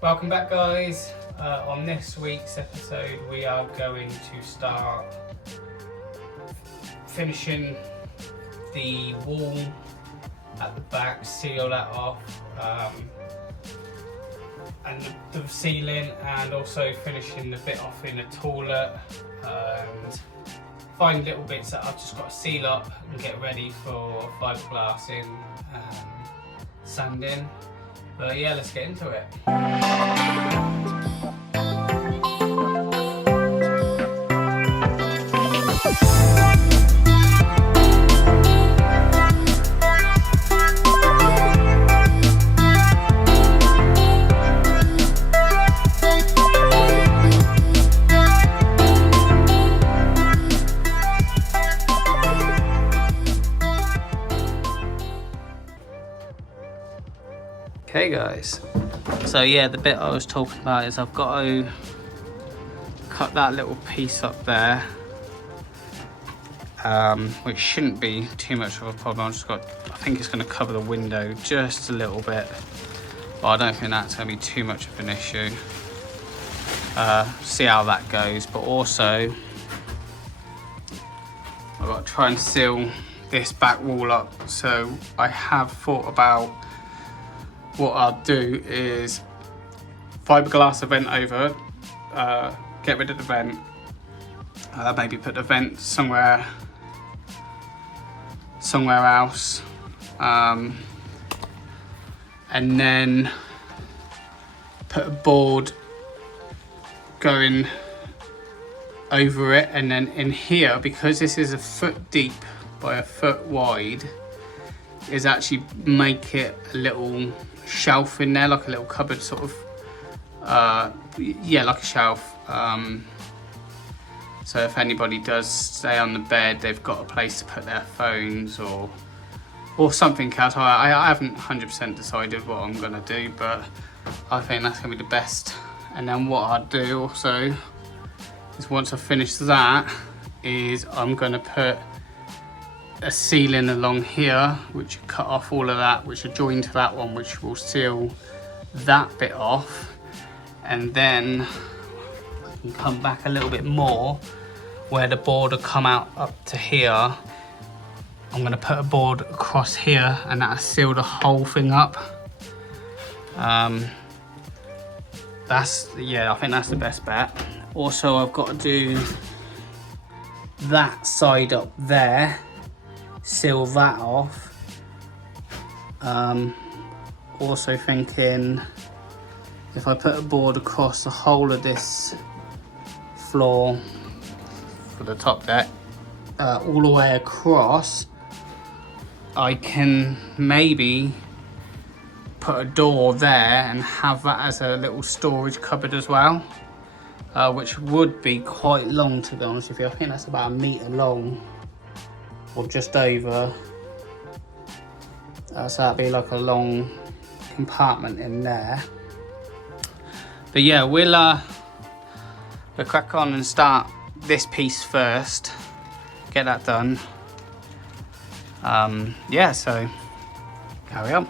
Welcome back, guys. On this week's episode we are going to start finishing the wall at the back, seal that off, and the ceiling, and also finishing the bit off in the toilet, and find little bits that I've just got to seal up and get ready for fiberglassing and sanding. But yeah, let's get into it. Okay guys, so yeah, the bit I was talking about is I've got to cut that little piece up there, which shouldn't be too much of a problem. I think it's going to cover the window just a little bit, but I don't think that's going to be too much of an issue. See how that goes, but also I've got to try and seal this back wall up. So I have thought about what I'll do is fiberglass a vent over, get rid of the vent, maybe put the vent somewhere else, and then put a board going over it, and then in here, because this is a foot deep by a foot wide, is actually make it a little shelf in there, like a little cupboard sort of, yeah, like a shelf, so if anybody does stay on the bed, they've got a place to put their phones or something else. I haven't 100% decided what I'm gonna do, but I think that's gonna be the best. And then what I'll do also is, once I finish that, is I'm gonna put a ceiling along here, which will cut off all of that, which will join to that one, which will seal that bit off. And then I can come back a little bit more where the board will come out up to here. I'm going to put a board across here, and that'll seal the whole thing up. Yeah, I think that's the best bet. Also, I've got to do that side up there, seal that off. Also thinking, if I put a board across the whole of this floor for the top deck, all the way across, I can maybe put a door there and have that as a little storage cupboard as well, which would be quite long, to be honest with you. I think that's about 1 metre long, or just over, so that'd be like a long compartment in there. But yeah, we'll crack on and start this piece first, get that done. Yeah, so carry on.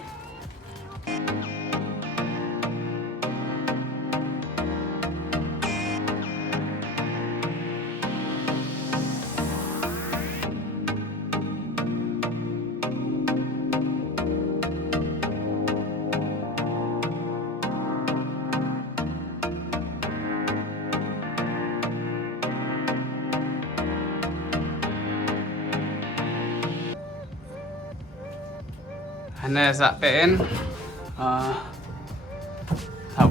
And there's that bit in. That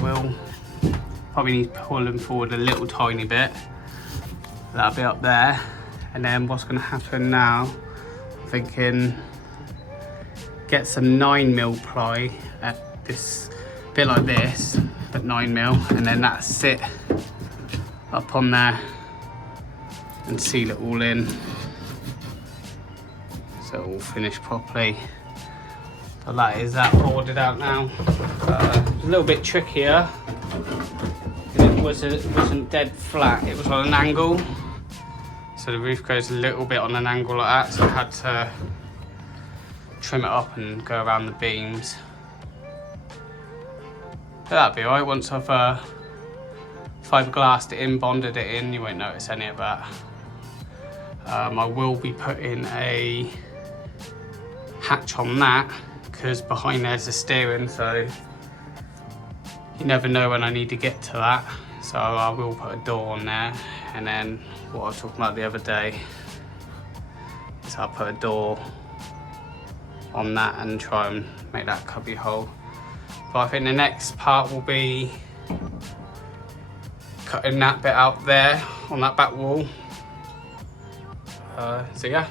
will probably need pulling forward a little tiny bit. That'll be up there. And then what's going to happen now, I'm thinking, get some 9mm ply at this bit like this, but 9mm, and then that'll sit up on there and seal it all in, so it will finish properly. So that is that boarded out now. A little bit trickier, because it wasn't dead flat, it was on an angle. So the roof goes a little bit on an angle like that, so I had to trim it up and go around the beams. But that'll be alright. Once I've fiberglassed it in, bonded it in, you won't notice any of that. I will be putting a hatch on that because behind there's the steering, so you never know when I need to get to that. So I will put a door on there, and then what I was talking about the other day is I'll put a door on that and try and make that cubby hole. But I think the next part will be cutting that bit out there on that back wall. So yeah.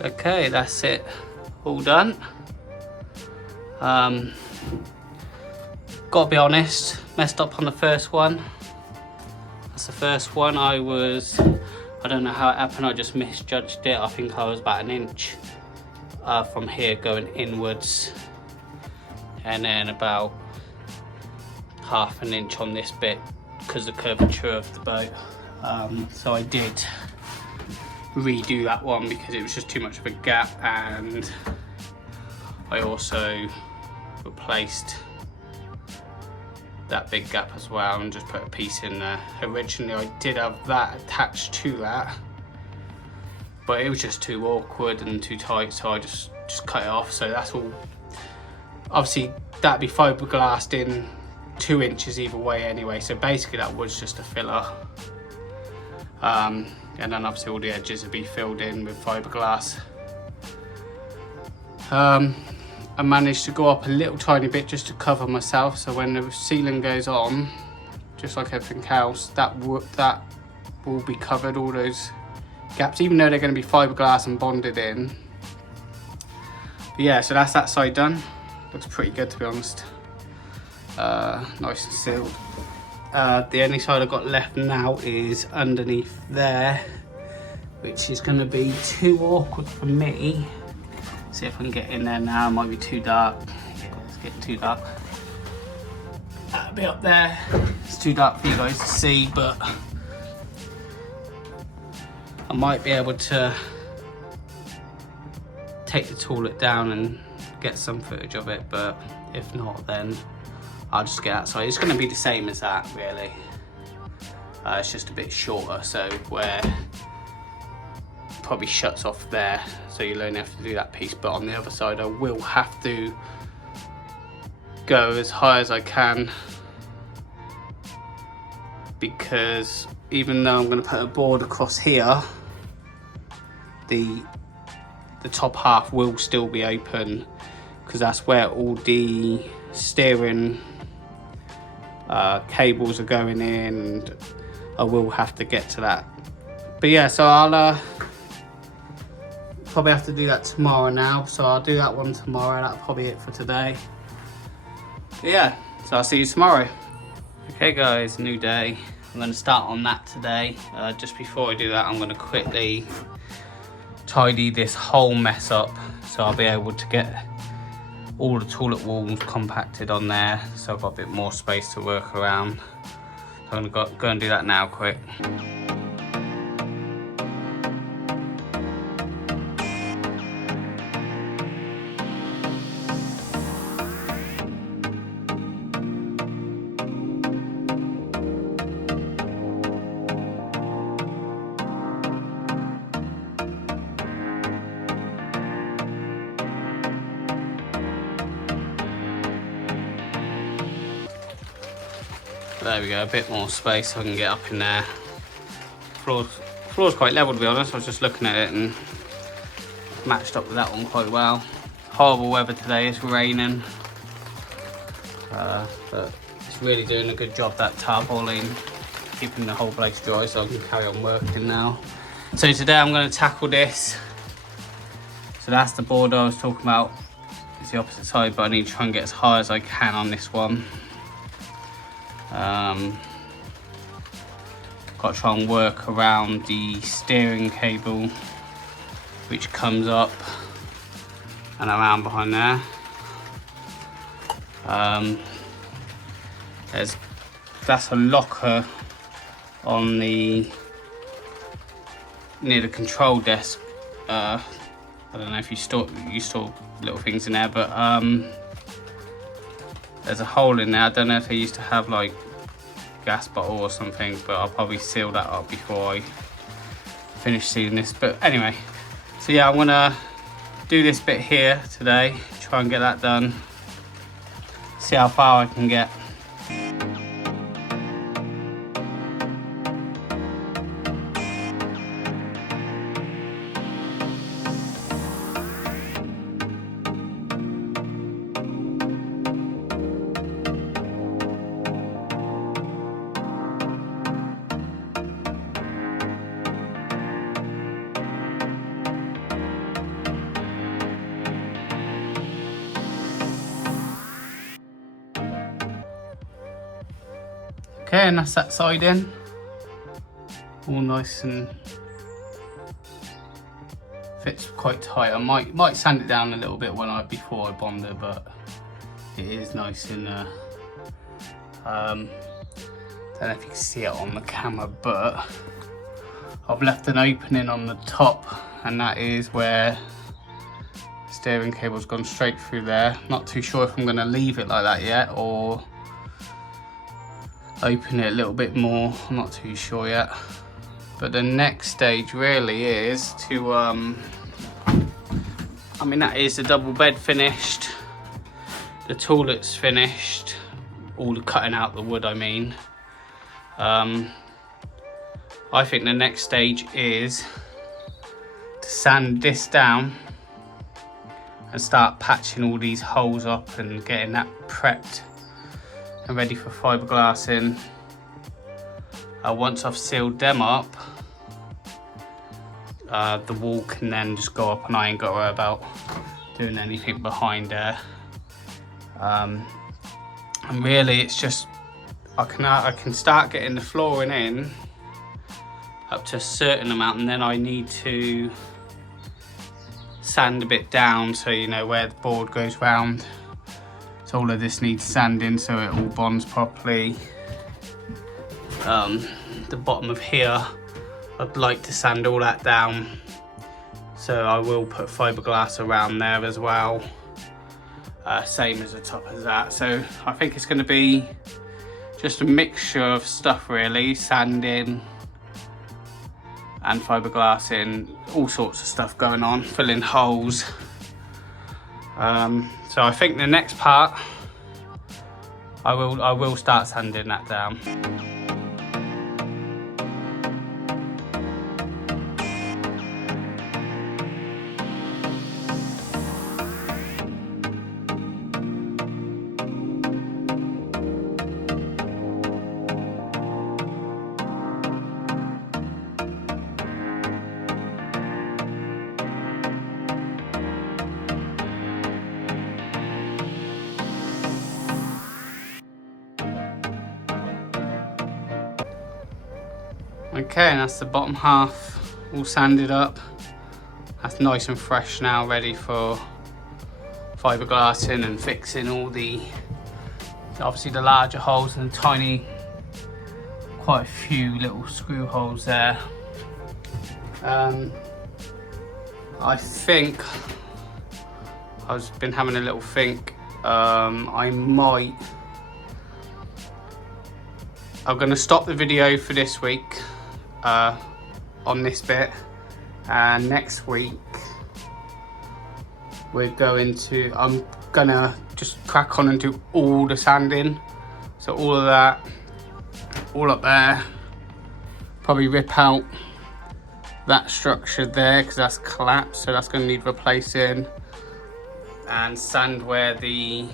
Okay, that's it, all done. Gotta be honest, messed up on the first one. That's the first one. I don't know how it happened, I just misjudged it. I think I was about an inch from here going inwards, and then about half an inch on this bit because of the curvature of the boat. So I did redo that one because it was just too much of a gap, and I also replaced that big gap as well and just put a piece in there. Originally I did have that attached to that, but it was just too awkward and too tight, so I just cut it off. So that's all. Obviously that'd be fiberglassed in 2 inches either way anyway, so basically that was just a filler. And then obviously all the edges would be filled in with fiberglass. I managed to go up a little tiny bit just to cover myself, so when the ceiling goes on, just like everything else, that will be covered, all those gaps, even though they're going to be fiberglass and bonded in. But yeah, so that's that side done. Looks pretty good, to be honest. Nice and sealed. The only side I've got left now is underneath there, which is going to be too awkward for me. See if I can get in there now. It might be too dark. Yeah, it's getting too dark. That'll be up there. It's too dark for you guys to see, but I might be able to take the toilet down and get some footage of it, but if not, then I'll just get outside. It's going to be the same as that, really. It's just a bit shorter, so where probably shuts off there, so you'll only have to do that piece. But on the other side I will have to go as high as I can, because even though I'm going to put a board across here, the top half will still be open, because that's where all the steering cables are going in, and I will have to get to that. But yeah, so I'll probably have to do that tomorrow now, so I'll do that one tomorrow. That's probably it for today. But yeah, so I'll see you tomorrow. Okay guys, new day. I'm going to start on that today. Just before I do that, I'm going to quickly tidy this whole mess up, so I'll be able to get all the toilet walls compacted on there, so I've got a bit more space to work around. So I'm going to go and do that now quick. There we go, a bit more space so I can get up in there. Floor's quite level, to be honest. I was just looking at it and matched up with that one quite well. Horrible weather today, it's raining. But it's really doing a good job, that tarpaulin, keeping the whole place dry so I can carry on working now. So today I'm going to tackle this. So that's the board I was talking about. It's the opposite side, but I need to try and get as high as I can on this one. Got to try and work around the steering cable, which comes up and around behind there. That's a locker on the near the control desk. I don't know if you store little things in there, but there's a hole in there. I don't know if they used to have like gas bottle or something, but I'll probably seal that up before I finish sealing this. But anyway, so yeah, I'm gonna do this bit here today, try and get that done, see how far I can get. Okay, and that's that side in, all nice and fits quite tight. I might sand it down a little bit before I bond it, but it is nice and don't know if you can see it on the camera, but I've left an opening on the top, and that is where the steering cable's gone straight through there. Not too sure if I'm going to leave it like that yet or open it a little bit more. I'm not too sure yet. But the next stage really is to I mean, that is the double bed finished, the toilet's finished, all the cutting out the wood, I mean. I think the next stage is to sand this down and start patching all these holes up and getting that prepped and ready for fiberglass in. Once I've sealed them up, the wall can then just go up and I ain't got to worry about doing anything behind there. And really it's just, I can start getting the flooring in up to a certain amount, and then I need to sand a bit down so you know where the board goes round. So all of this needs sanding so it all bonds properly. The bottom of here, I'd like to sand all that down, so I will put fiberglass around there as well, same as the top of that. So I think it's going to be just a mixture of stuff really, sanding and fiberglass in, all sorts of stuff going on, filling holes. So I think the next part, I will start sanding that down. Okay, and that's the bottom half all sanded up. That's nice and fresh now, ready for fiberglassing and fixing all the, obviously the larger holes and the tiny, quite a few little screw holes there. I think, I've been having a little think, I'm gonna stop the video for this week on this bit, and next week I'm gonna just crack on and do all the sanding. So all of that, all up there. Probably rip out that structure there because that's collapsed, so that's going to need replacing, and sand where the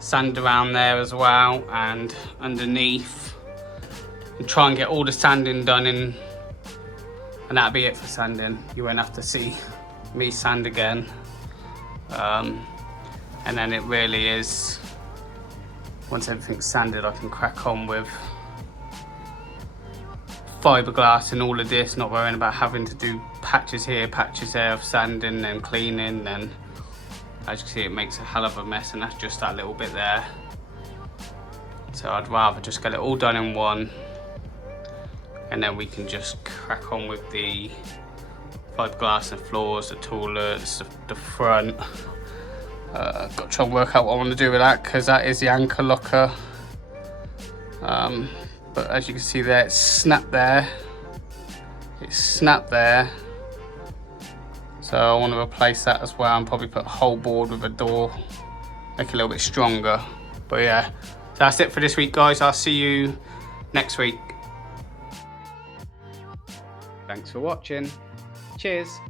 sand around there as well and underneath, and try and get all the sanding done in, and that'll be it for sanding. You won't have to see me sand again, and then it really is, once everything's sanded, I can crack on with fiberglass and all of this, not worrying about having to do patches here, patches there of sanding and cleaning. And as you can see, it makes a hell of a mess, and that's just that little bit there. So I'd rather just get it all done in one, and then we can just crack on with the fiberglass and floors, the toilets, the front. Got to try and work out what I want to do with that, because that is the anchor locker. But as you can see there, it's snapped there. It's snapped there. So I want to replace that as well, and probably put a whole board with a door, make it a little bit stronger. But yeah, that's it for this week, guys. I'll see you next week. Thanks for watching. Cheers.